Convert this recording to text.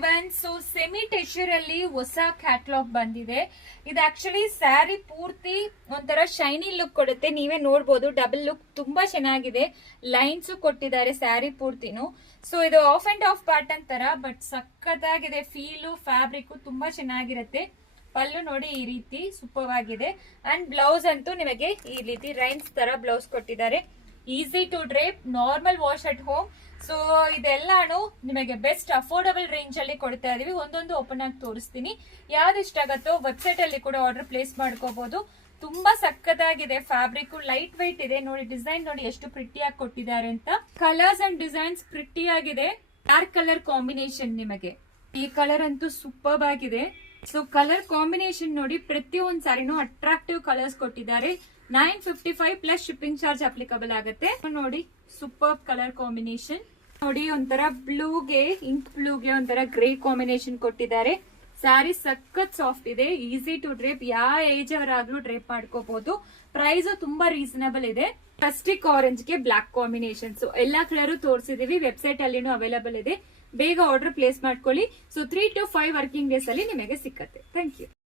Everyone. So semi texture ಅಲ್ಲಿ ಹೊಸ catalogue ಬಂದಿದೆ. ಇದು ಆಕ್ಚುಲಿ ಸ್ಯಾರಿ ಪೂರ್ತಿ ಒಂಥರ ಶೈನಿ ಲುಕ್ ಕೊಡುತ್ತೆ. ನೀವೇ ನೋಡ್ಬೋದು, ಡಬಲ್ ಲುಕ್ ತುಂಬಾ ಚೆನ್ನಾಗಿದೆ. ಲೈನ್ಸ್ ಕೊಟ್ಟಿದ್ದಾರೆ ಸ್ಯಾರಿ ಪೂರ್ತಿನು. ಸೊ ಇದು ಆಫ್ ಅಂಡ್ ಆಫ್ ಪ್ಯಾಟರ್ನ್ ತರ, ಬಟ್ ಸಖತ್ತಾಗಿದೆ. ಫೀಲು ಫ್ಯಾಬ್ರಿಕ್ ತುಂಬಾ ಚೆನ್ನಾಗಿರುತ್ತೆ. ಪಲ್ಲು ನೋಡಿ ಈ ರೀತಿ ಸೂಪರ್ ಆಗಿದೆ. ಅಂಡ್ ಬ್ಲೌಸ್ ಅಂತೂ ನಿಮಗೆ ಈ ರೀತಿ ರೈನ್ಸ್ ತರ ಬ್ಲೌಸ್ ಕೊಟ್ಟಿದ್ದಾರೆ. Easy to drape, normal wash at home. So ಇದೆಲ್ಲಾನು ನಿಮಗೆ ಬೆಸ್ಟ್ ಅಫೋರ್ಡಬಲ್ ರೇಂಜ್ ಅಲ್ಲಿ ಕೊಡ್ತಾ ಇದೀವಿ. ಒಂದೊಂದು ಓಪನ್ ಆಗಿ ತೋರಿಸ್ತೀನಿ. ಯಾವ್ದು ಇಷ್ಟ ಆಗುತ್ತೋ ವೆಬ್ಸೈಟ್ ಅಲ್ಲಿ ಕೂಡ ಆರ್ಡರ್ ಪ್ಲೇಸ್ ಮಾಡ್ಕೋಬಹುದು. ತುಂಬಾ ಸಕ್ಕತ್ತಾಗಿದೆ. ಫ್ಯಾಬ್ರಿಕ್ ಲೈಟ್ ವೈಟ್ ಇದೆ. ನೋಡಿ ಡಿಸೈನ್ ನೋಡಿ ಎಷ್ಟು ಪ್ರಿಟಿಯಾಗಿ ಕೊಟ್ಟಿದ್ದಾರೆ ಅಂತ. ಕಲರ್ಸ್ ಅಂಡ್ ಡಿಸೈನ್ಸ್ ಪ್ರಿಟಿ ಆಗಿದೆ. ಡಾರ್ಕ್ ಕಲರ್ ಕಾಂಬಿನೇಷನ್ ನಿಮಗೆ ಈ ಕಲರ್ ಅಂತೂ ಸೂಪರ್ ಆಗಿದೆ. ಸೊ ಕಲರ್ ಕಾಂಬಿನೇಷನ್ ನೋಡಿ, ಪ್ರತಿಯೊಂದು ಸಾರಿನೂ ಅಟ್ರಾಕ್ಟಿವ್ ಕಲರ್ಸ್ ಕೊಟ್ಟಿದ್ದಾರೆ. 955 ಪ್ಲಸ್ ಶಿಪ್ಪಿಂಗ್ ಚಾರ್ಜ್ ಅಪ್ಲಿಕಬಲ್ ಆಗುತ್ತೆ. ನೋಡಿ ಸೂಪರ್ ಕಲರ್ ಕಾಂಬಿನೇಷನ್ ನೋಡಿ, ಒಂಥರ ಬ್ಲೂಗೆ ಇಂಕ್ ಬ್ಲೂಗೆ ಒಂಥರ ಗ್ರೇ ಕಾಂಬಿನೇಷನ್ ಕೊಟ್ಟಿದ್ದಾರೆ. ಸ್ಯಾರಿ ಸಖತ್ ಸಾಫ್ಟ್ ಇದೆ. ಈಸಿ ಟು ಡ್ರೇಪ್, ಯಾವ ಏಜ್ ಅವರಾಗ್ಲೂ ಡ್ರೇಪ್ ಮಾಡ್ಕೋಬಹುದು. ಪ್ರೈಸ್ ತುಂಬಾ ರೀಸನಬಲ್ ಇದೆ. ಫಸ್ಟಿಕ್ ಆರೆಂಜ್ ಗೆ ಬ್ಲಾಕ್ ಕಾಂಬಿನೇಷನ್. ಸೊ ಎಲ್ಲಾ ಕಲರ್ ತೋರಿಸಿದೀವಿ. ವೆಬ್ಸೈಟ್ ಅಲ್ಲಿನೂ ಅವೈಲೇಬಲ್ ಇದೆ. ಬೇಗ ಆರ್ಡರ್ ಪ್ಲೇಸ್ ಮಾಡ್ಕೊಳ್ಳಿ. ಸೊ 3 to 5 ವರ್ಕಿಂಗ್ ಡೇಸ್ ಅಲ್ಲಿ ನಿಮಗೆ ಸಿಕ್ಕತ್ತೆ. Thank you.